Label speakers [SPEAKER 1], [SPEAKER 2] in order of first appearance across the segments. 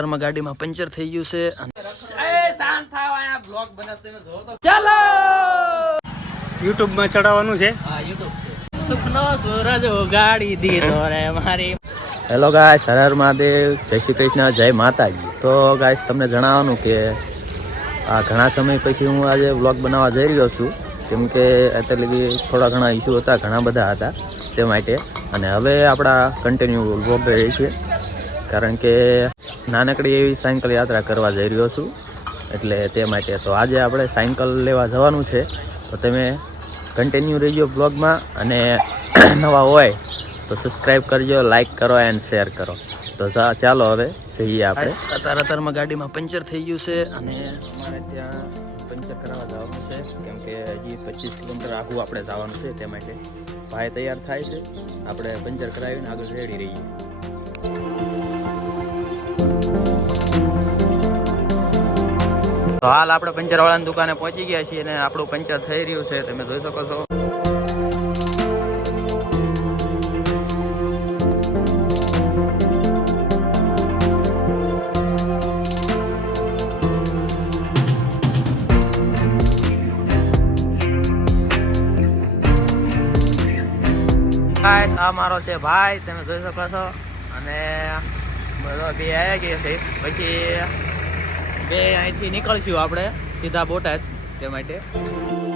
[SPEAKER 1] કારમાં ગાડીમાં પંચર થઈ ગયું છે અને
[SPEAKER 2] ચાલો!
[SPEAKER 3] ચડાવવાનું છે?
[SPEAKER 2] યુટ્યુબ છે. સુખનો સૂરજ ઉગાડી દીધો રે મારી.
[SPEAKER 1] Hello guy Har Mahadev. જય શ્રી કૃષ્ણ. જય માતાજી. તો ગાય તમને જણાવવાનું કે આ ઘણા સમય પછી હું આજે વ્લોગ બનાવવા જઈ રહ્યો છું. કેમ કે અત્યારે લગી થોડા ઘણા ઇસ્યુ હતા ઘણા બધા હતા તે માટે. અને હવે આપણા કન્ટિન્યુ વ્લોગ રહે છે કારણ કે નાનકડી એવી સાયકલ યાત્રા કરવા જઈ રહ્યો છું. એટલે તે માટે તો આજે આપણે સાયકલ લેવા જવાનું છે. તો તમે કન્ટિન્યુ રહીજો બ્લોગમાં અને નવા હોય તો સબસ્ક્રાઈબ કરજો લાઈક કરો એન્ડ શેર કરો. તો ચાલો હવે જઈએ આપણે. અત્યારે અત્યારમાં ગાડીમાં પંચર થઈ ગયું છે અને અમારે ત્યાં પંચર કરાવવા જવાનું છે. કેમ કે હજી પચીસ કિલોમીટર આખું આપણે જવાનું છે, તે માટે ભાઈ તૈયાર થાય છે. આપણે પંચર કરાવીને આગળ રેડી રહીએ. તો હાલ આપણે પંચર વાળાની દુકાને પહોંચી ગયા છીએ અને આપણું પંચર થઈ રહ્યું છે, તમે જોઈ શકો છો. આ મારો છે ભાઈ, તમે જોઈ શકો છો. અને બધો બે આવી ગયા છે પછી બે અહીંથી નીકળશું આપણે સીધા બોટાદ તે માટે.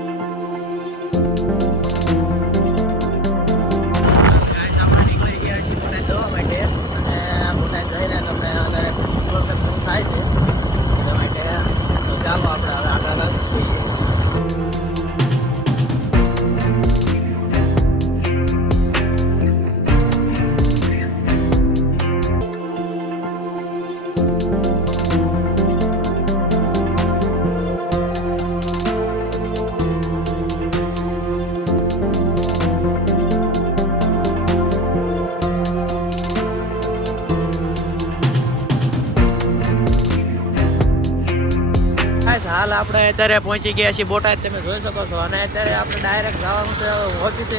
[SPEAKER 1] હાલ આપણે અત્યારે પહોંચી ગયા છીએ બોટાદ, તમે જોઈ શકો છો. અને અત્યારે આપણે ડાયરેક્ટ જવાનું છે ઓફિસે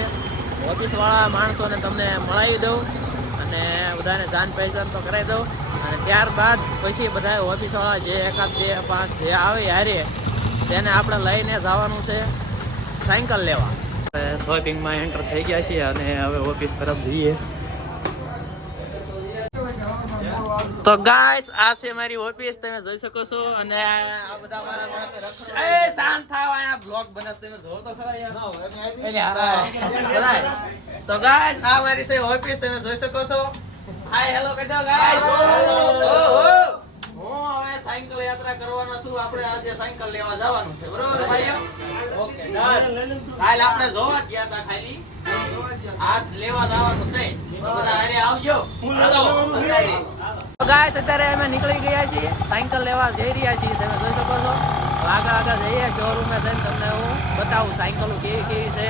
[SPEAKER 1] ઓફિસવાળા માણસોને તમને મળાવી દઉં અને બધાને જાન પહેચાન તો કરાવી દઉં. અને ત્યારબાદ પછી બધા ઓફિસવાળા જે એકાદ બે પાંચ જે આવે હારે, તેને આપણે લઈને જવાનું છે સાયકલ લેવા. શોપિંગમાં એન્ટર થઈ ગયા છીએ અને હવે ઓફિસ તરફ જઈએ. તો ગાઈસ આ છે મારી ઓફિસ તમે જોઈ શકો છો. અને આ બધા મારા એ શાંત થાવ આ બ્લોગ બનાવ તમે જો તો ખરા યાર. હા. તો ગાઈસ આ મારી છે ઓફિસ તમે જોઈ શકો છો. હાય હેલો કહી દો ગાઈસ હું હવે સાયકલ યાત્રા કરવાનો છું. આપણે આજે સાયકલ લેવા જવાનું છે. બરોબર ભાઈઓ? ઓકે ડન કાલ આપણે જોવા જ ગયા હતા ખાલી. આજ લેવા જવાનું છે. બધા હારે આવજો. ગાઈસ, અત્યારે અમે નીકળી ગયા છીએ. સાયકલ લેવા જઈ રહ્યા છીએ. તમે જોઈ શકો છો. આગળ આગળ જઈએ શોરૂમે જઈને તમને હું બતાવું સાયકલો કેવી કેવી છે.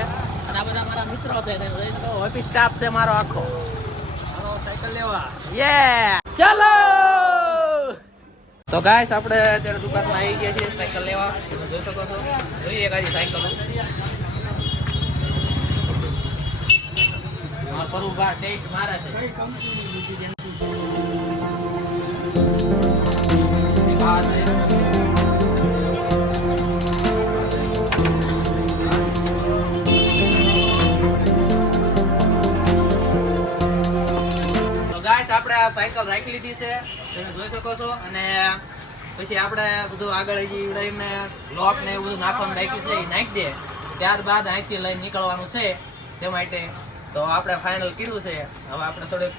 [SPEAKER 1] અને આ બધા મારા મિત્રો છે, તમે ઓફિસ સ્ટાફ છે મારો આખો. સાયકલ લેવા. યે
[SPEAKER 2] ચાલો!
[SPEAKER 1] તો ગાઈસ, આપણે અત્યારે દુકાનમાં આવી ગયા છીએ સાયકલ લેવા. તમે જોઈ શકો છો. જોઈએ ગાડી સાયકલ. મારા પરુભા ટેસ્ટ મારા છે. આપણે સાયકલ રાખી લીધી છે. તમે જોઈ શકો છો. અને પછી આપણે બધું આગળ હજી લઈને એવું નાખવાનું રાખ્યું છે, એ નાખી દે. ત્યારબાદ અહીંથી લઈને નીકળવાનું છે તે માટે. તો આપણે ફાઇનલ કર્યું છે. હવે આપણે થોડુંક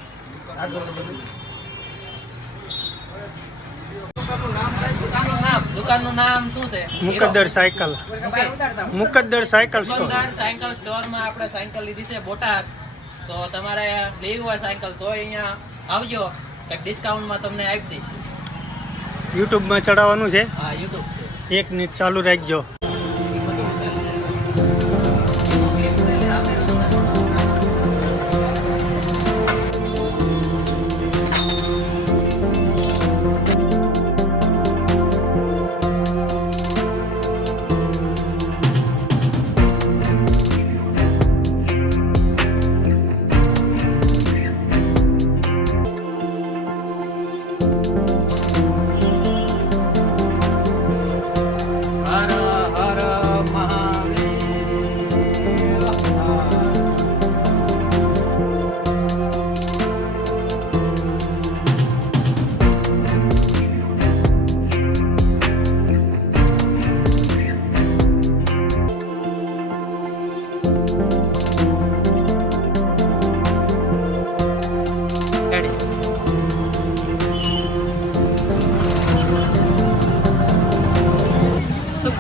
[SPEAKER 1] દુકાનનું નામ દુકાનનું નામ શું છે?
[SPEAKER 3] Muqaddar cycle. Muqaddar cycle store
[SPEAKER 1] cycle સ્ટોરમાં આપણે સાયકલ લીધી છે બોટાદ. તો તમારે લેવી હોય સાયકલ તો અહીંયા આવજો. કંઈક ડિસ્કાઉન્ટમાં તમને આપી દઈશ.
[SPEAKER 3] યુટ્યુબમાં ચડાવવાનું છે.
[SPEAKER 1] હા યુટ્યુબ છે.
[SPEAKER 3] એક મિનિટ ચાલુ રાખજો.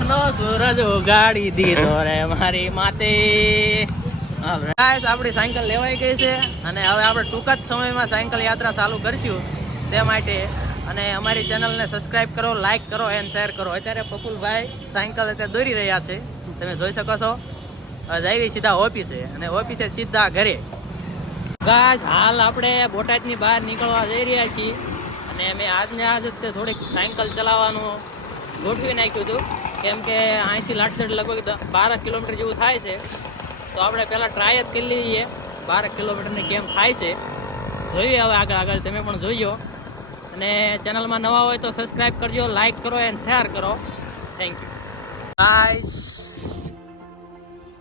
[SPEAKER 1] સુખનો સૂરજ ઉગાડી દીધો રે મારી માતે. આપણી સાયકલ લેવાઈ ગઈ છે અને હવે આપણે ટૂંક જ સમયમાં સાયકલ યાત્રા ચાલુ કરશું તે માટે. અને અમારી ચેનલને સબસ્ક્રાઇબ કરો લાઈક કરો એન્ડ શેર કરો. અત્યારે પપુલભાઈ સાયકલ અત્યારે દોરી રહ્યા છે. તમે જોઈ શકો છો. જઈએ સીધા ઓફિસે અને ઓફિસે સીધા ઘરે. ગાઈસ હાલ આપણે બોટાદની બહાર નીકળવા જઈ રહ્યા છીએ. અને મેં આજને આજ જ થોડીક સાયકલ ચલાવવાનું ગોઠવી નાખ્યું હતું. કેમ કે અહીંથી લાઠદેડ લગભગ બાર કિલોમીટર જેવું થાય છે. તો આપણે પહેલાં ટ્રાય જ કરી લઈએ. બાર કિલોમીટરની કેમ થાય છે. જોઈએ હવે આગળ આગળ તમે પણ જોઈજો અને ચેનલમાં નવા હોય તો સબસ્ક્રાઈબ કરજો લાઈક કરો એન્ડ શેર કરો. થેન્ક યુ ગાઈસ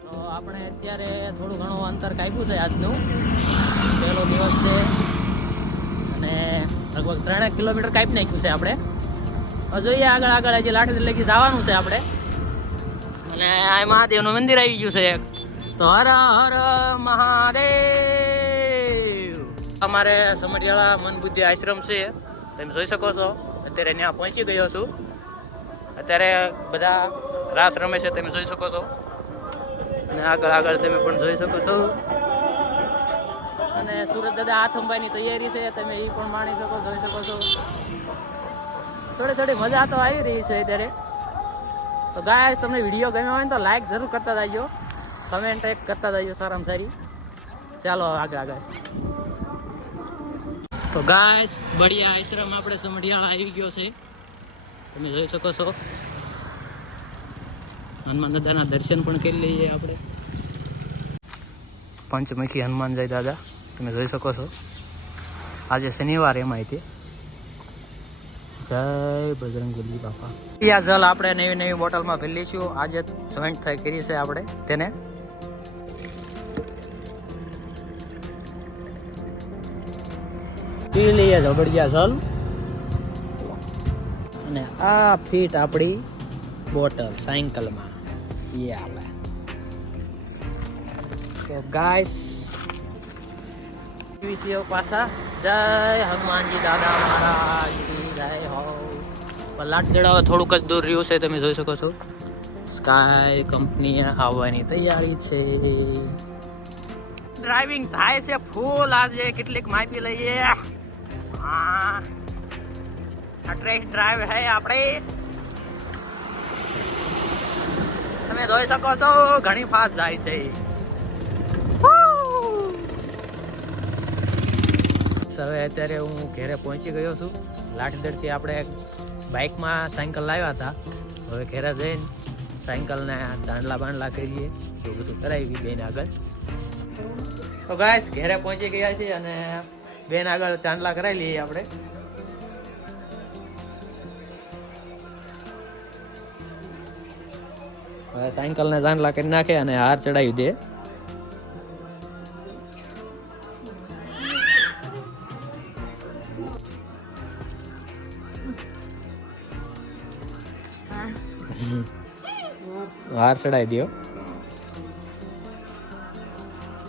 [SPEAKER 1] તો આપણે અત્યારે થોડું ઘણું અંતર કાપ્યું છે આજનું. પહેલો દિવસ છે. અને લગભગ ત્રણેક કિલોમીટર કાપી નાખ્યું છે આપણે. જોઈએ આગળ આગળ હજી લાઠી લગી જવાનું છે આપણે. અને આ મહાદેવનું મંદિર આવી ગયું છે એક. તો હર હર મહાદેવ. અમારે સમઢિયાળા મન બુદ્ધિ આશ્રમ છે, તમે જોઈ શકો છો. અત્યારે ત્યાં પહોંચી ગયો છું. અત્યારે બધા રાસ રમે છે, તમે જોઈ શકો છો. અને આગળ આગળ તમે પણ જોઈ શકો છો. અને સુરત દાદા હાથ અંબાની તૈયારી છે, તમે એ પણ માણી શકો, જોઈ શકો છો. થોડી થોડી મજા તો આવી રહી છે અત્યારે. તો ગાય તમને વીડિયો ગમ્યો હોય ને તો લાઈક જરૂર કરતા જાજો. કમેન્ટ એક કરતા જાજો સારામાં સારી. ચાલો આગળ આગળ. તો ગાય બઢિયા આશ્રમ આપણે સમઢિયાળા આવી ગયો છે. તમે જોઈ શકો છો. હનુમાન દાદાના દર્શન પણ કરી લઈએ આપણે. પંચમુખી હનુમાન જય દાદા, તમે જોઈ શકો છો. આજે શનિવાર એમાં હતી જય બજરંગબલી બાપા. આ જલ આપણે નવી નવી બોટલમાં ભરી છું આજે જોઈન્ટ થઈ કરી છે આપણે તેને. પી લઈએ ઝબડિયા જલ. અને આ ફીટ આપણી બોટલ સાયકલમાં. એ આવે તો ગાઈસ પાછા? જય હનુમાનજી દાદા મહારાજ. જય પલાટ દેડાવે થોડુંક જ દૂર રહ્યું છે, તમે જોઈ શકો છો. સ્કાય કંપની આવવાની તૈયારી છે. ડ્રાઇવિંગ થાય છે ફૂલ આજે, કેટલીક માહિતી લઈએ. આ ટ્રેક ડ્રાઈવ હે આપણે. તમે જોઈ શકો છો, ઘણી ફાસ્ટ જાય છે. હવે અત્યારે હું ઘરે પહોંચી ગયો છું. લાઠીદરથી આપણે બાઇકમાં સાયકલ લાવ્યા હતા. હવે ઘેરે જઈને સાયકલને દાંડલા બાંડલા કરીએ. એવું બધું કરાવી બેન આગળ. તો ગાઈસ ઘેરે પહોંચી ગયા છીએ અને બેન આગળ ચાંદલા કરાવી લઈએ આપણે. હવે સાયકલને ચાંદલા કરી નાખે અને હાર ચડાવી દે. હાર ચડાવી દો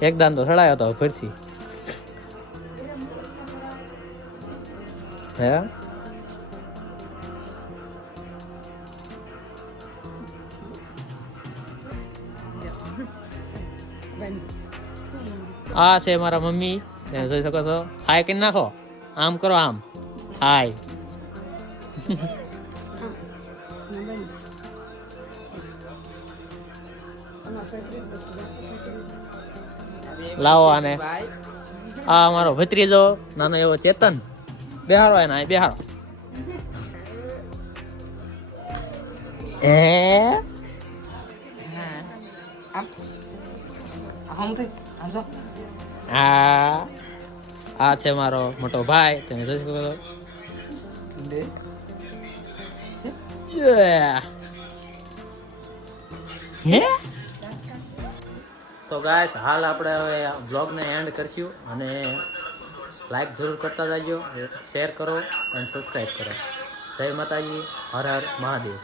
[SPEAKER 1] એક દાન તો ચડાયો તો ફરીથી. હે? આ છે મારા મમ્મી. જોઈ શકો છો. હાય કરી નાખો? આમ કરો આમ. હાય લાવો આને. આ અમારો ભત્રીજો, નાનો એવો ચેતન. બેહારો એના બેહારો હા? આ છે મારો મોટો ભાઈ. તમે જોઈ શકો છો. હે? તો ગાય હાલ આપણે હવે બ્લોગને એન્ડ કરશું અને લાઈક જરૂર કરતા જાજો શેર કરો અને સબસ્ક્રાઈબ કરો. જય માતાજી, હર હર મહાદેવ.